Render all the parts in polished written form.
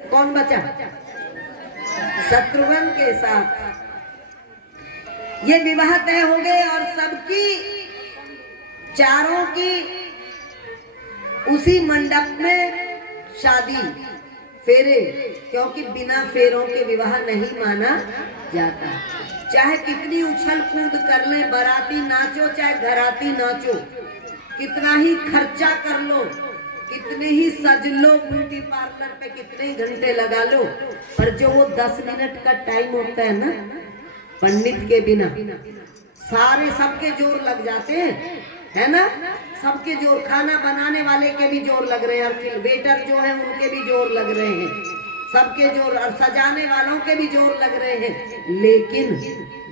कौन बचा? शत्रुघ्न के साथ ये विवाह तय हो गए और सबकी चारों की उसी मंडप में शादी, फेरे, क्योंकि बिना फेरों के विवाह नहीं माना जाता। चाहे कितनी उछल कूद कर ले, बाराती नाचो चाहे घराती नाचो, कितना ही खर्चा कर लो, कितने ही सज लो, ब्यूटी पार्लर पे कितने ही घंटे लगा लो, पर जो वो 10 मिनट का टाइम होता है ना, पंडित के बिना सारे सबके जोर लग जाते हैं, है ना? सबके जोर, खाना बनाने वाले के भी जोर लग रहे हैं, और वेटर जो है उनके भी जोर लग रहे हैं, सबके जोर, और सजाने वालों के भी जोर लग रहे हैं। लेकिन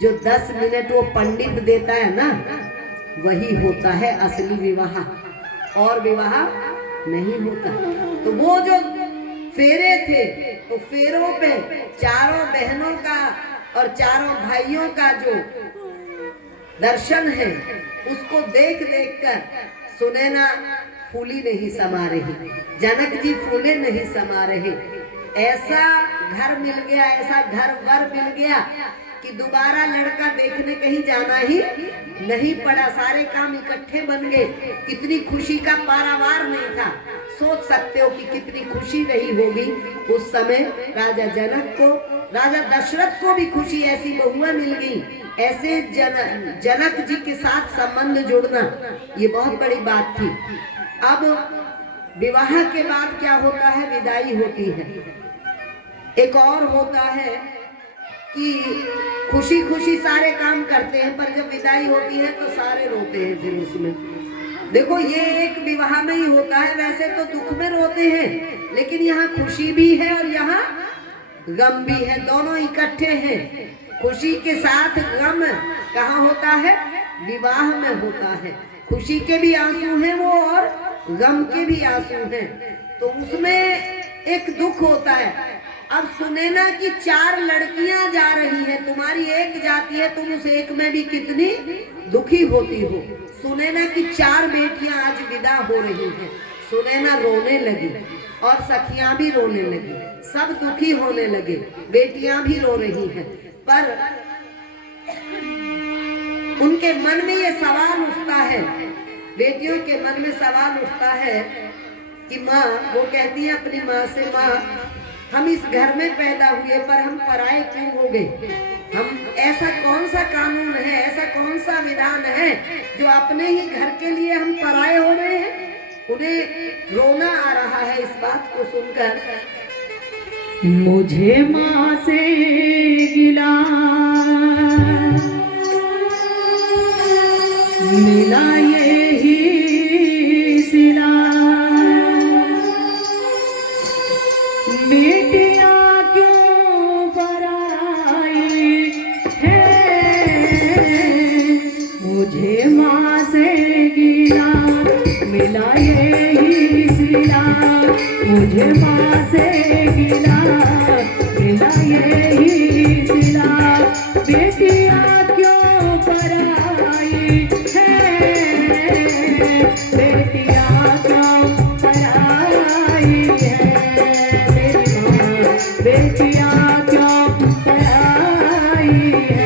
जो 10 मिनट वो पंडित देता है ना, वही होता है असली विवाह, और विवाह नहीं होता। तो वो जो फेरे थे, तो फेरों पे चारों बहनों का और चारों भाइयों का जो दर्शन है, उसको देख देख कर सुनैना फूली नहीं समा रही, जनक जी फूले नहीं समा रहे। ऐसा घर मिल गया, ऐसा घर वर मिल गया कि दोबारा लड़का देखने कहीं जाना ही नहीं पड़ा, सारे काम इकट्ठे बन गए। कितनी खुशी का पारावार नहीं था। सोच सकते हो कि कितनी खुशी रही होगी उस समय राजा जनक को, राजा दशरथ को भी खुशी, ऐसी बहुएं मिल गई। ऐसे जनक जी के साथ संबंध जोड़ना ये बहुत बड़ी बात थी। अब विवाह के बाद क्या होता है? विदाई होती है। एक और होता है कि खुशी खुशी सारे काम करते हैं, पर जब विदाई होती है तो सारे रोते हैं। फिर उसमें देखो, ये एक विवाह में ही होता है, वैसे तो दुख में रोते हैं, लेकिन यहाँ खुशी भी है और यहाँ गम भी है, दोनों इकट्ठे हैं। खुशी के साथ गम कहाँ होता है? विवाह में होता है। खुशी के भी आंसू हैं वो, और गम के भी आंसू हैं, तो उसमें एक दुख होता है। अब सुनैना की 4 लड़कियां जा रही है, तुम्हारी एक जाती है, तुम उस एक में भी कितनी दुखी होती हो। सुनैना की 4 बेटियां आज विदा हो रही हैं। सुनैना रोने लगी और सखियां भी रोने लगी, सब दुखी होने लगे, बेटियां भी रो रही हैं। पर उनके मन में ये सवाल उठता है, बेटियों के मन में सवाल उठता है कि माँ, वो कहती है अपनी माँ से, माँ हम इस घर में पैदा हुए पर हम पराए क्यों हो गए? हम, ऐसा कौन सा कानून है, ऐसा कौन सा विधान है जो अपने ही घर के लिए हम पराए हो रहे हैं? उन्हें रोना आ रहा है इस बात को सुनकर। मुझे माँ से गिला मिला यही सिला, बेटियां क्यों पराई है? मुझे माँ से गिला मिला यही सिला, मुझे माँ से गिला मिला यही सिला, बेटियां क्यों पराई है? बेटियां क्यों पराई है? मेरी माँ बेटियां क्यों पराई है?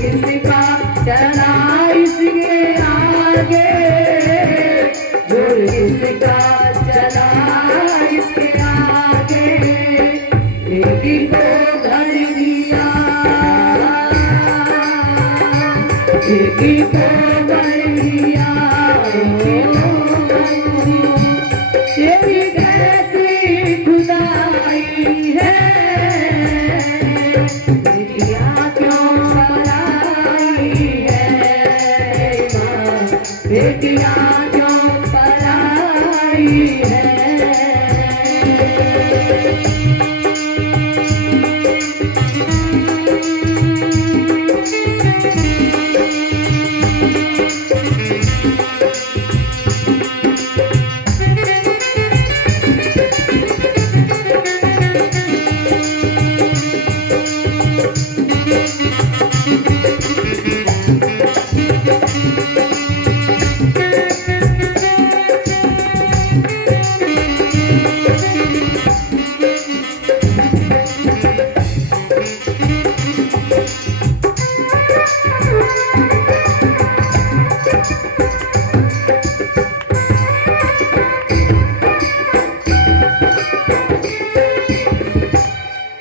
किसका चला इसके आगे, किसका चला इसके आगे, बेटी को घर दिया, बेटी को घर दिया, बेटियां क्यों पराई है।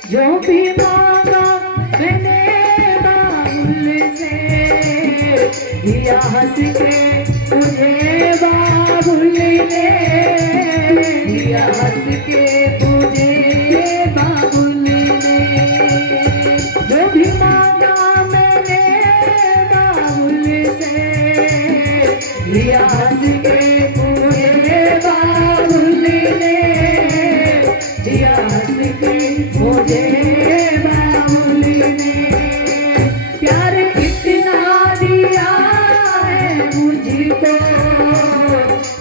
जो भी मांगा मैंने बाबुल से, दिया हंस के तुझे बाबुल ने, दिया हंस के तुझे बाबुल ने। जो भी मांगा मैंने बाबुल से, दिया हंस के तुझे बाबुल ने, दिया हंस के मुझे बाबुल ने। प्यार इतना दिया है मुझको,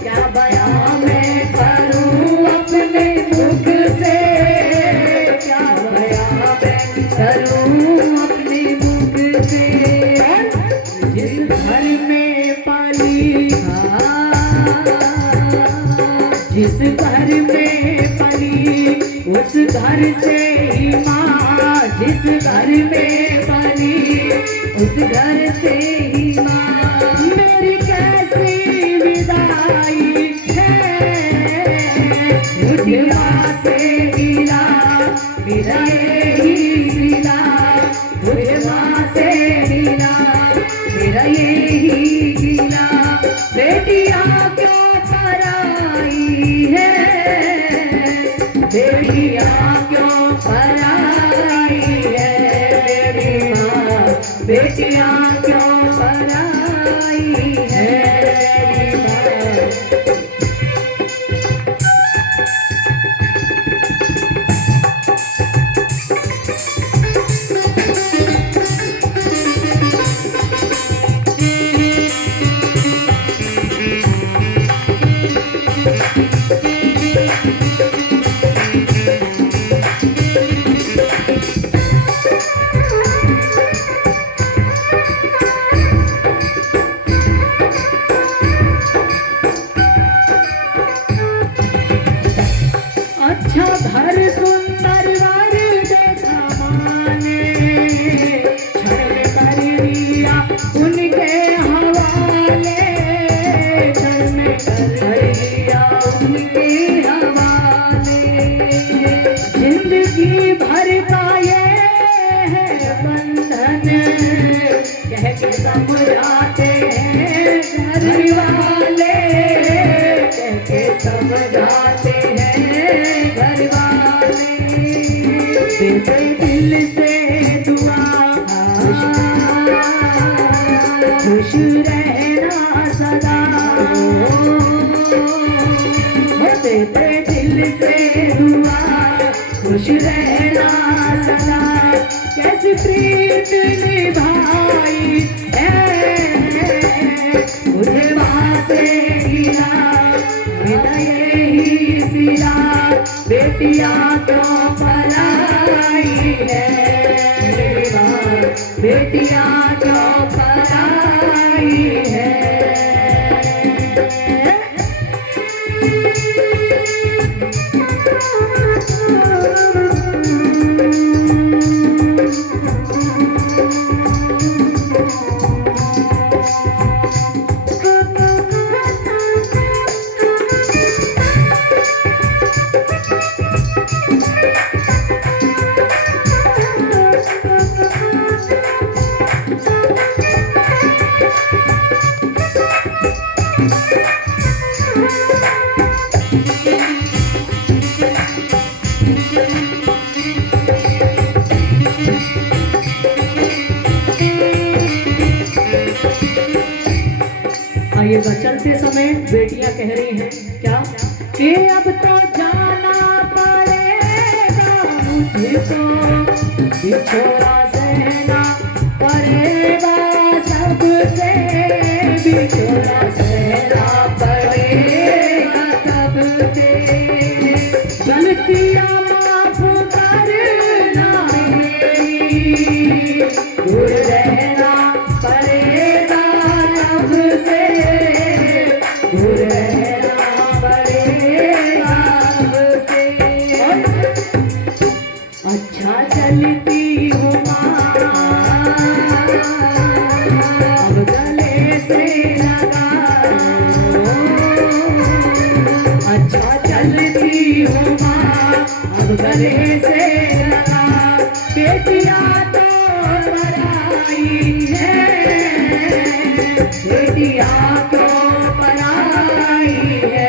क्या बयां मैं करूं अपने दुख से, क्या बयां मैं करूं अपने दुख से। जिस घर में पली, जिस घर में पली उस घर से ही माँ, जिस घर में पली उस घर से ही माँ। मेरी कैसी विदाई है, मुझे माँ से मिला मेरा यही सिला, मुझे माँ से मिला मेरा यही गिला। बेटियां क्यों पराई है, बेटियां क्यों पराई है मेरी माँ, बेटियां क्यों पराई है मेरी माँ। अच्छा घर सुंदर वर देखा माने, क्षण में कर दिया उनके हवाले, क्षण में कर दिया उनके हवाले। जिंदगी भर का ये है बंधन, कह के समझाते हैं घर वाले, कह के समझाते हैं घर वाले। देते दिल से दुआ खुश रहना सदा, देते दिल से दुआ खुश रहना सदा। कैसी प्रीत निभाई है मुझे माँ से गिरा मेरा यही सिरा। बेटियां क्यों पराई है मेरी माँ, बेटियां क्यों पराई है। और ये चलते समय बेटियां कह रही हैं क्या कि अब तो जाना पड़ेगा मुझको बिछोड़ा सहना पड़ेगा सबसे बिछोड़ा सहना पड़ेगा सबसे गलतियां माफ करना मेरी दूर रहना पड़ेगा अब से दूर रहना पड़ेगा अब से अच्छा चलती हूँ माँ अब गले से लगा अच्छा चलती हूँ माँ अब गले से लगा बेटियां तो पराई है बेटियां तो पराई है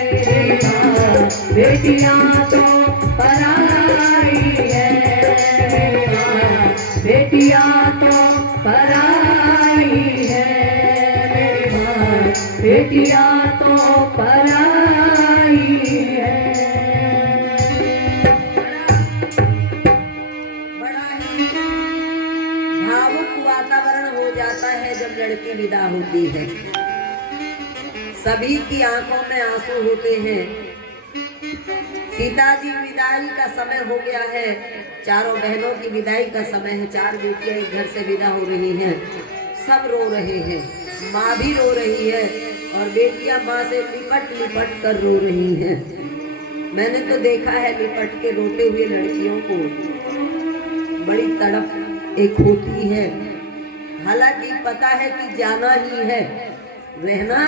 मेरी माँ बेटियां तो पराई है मेरी माँ बेटियां तो पराई है मेरी माँ बेटियां तो पराई है। बड़ा ही भावुक वातावरण हो जाता है जब लड़की विदा होती है। सभी की आंखों में आंसू होते हैं। सीता जी विदाई का समय हो गया है, चारों बहनों की विदाई का समय है। 4 बेटियां एक घर से विदा हो रही हैं, सब रो रहे हैं, माँ भी रो रही है और बेटियां माँ से लिपट लिपट कर रो रही हैं। मैंने तो देखा है लिपट के रोते हुए लड़कियों को, बड़ी तड़प एक होती है। हालांकि पता है कि जाना ही है, रहना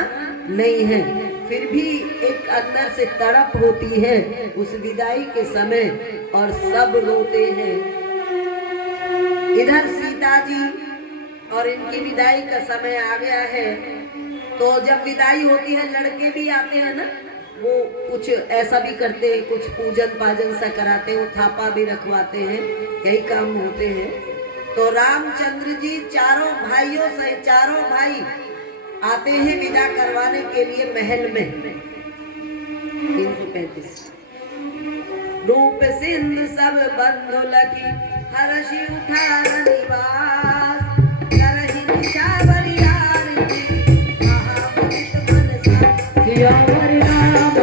नहीं है, फिर भी एक अंदर से तड़प होती है उस विदाई के समय और सब रोते हैं। इधर सीता जी और इनकी विदाई का समय आ गया है, तो जब विदाई होती है लड़के भी आते हैं ना, वो कुछ ऐसा भी करते हैं, कुछ पूजन पाजन सा कराते हैं, वो थापा भी रखवाते हैं, यही काम होते हैं। तो रामचंद्र जी चारों भाइयों से, चारों भाई आते हैं विदा करवाने के लिए महल में। 335 रूप सिंधु सब बंधु लखी हर्षि उठार निवास करहि निशा बरियार जी महामुदित मन सा सिया वर राम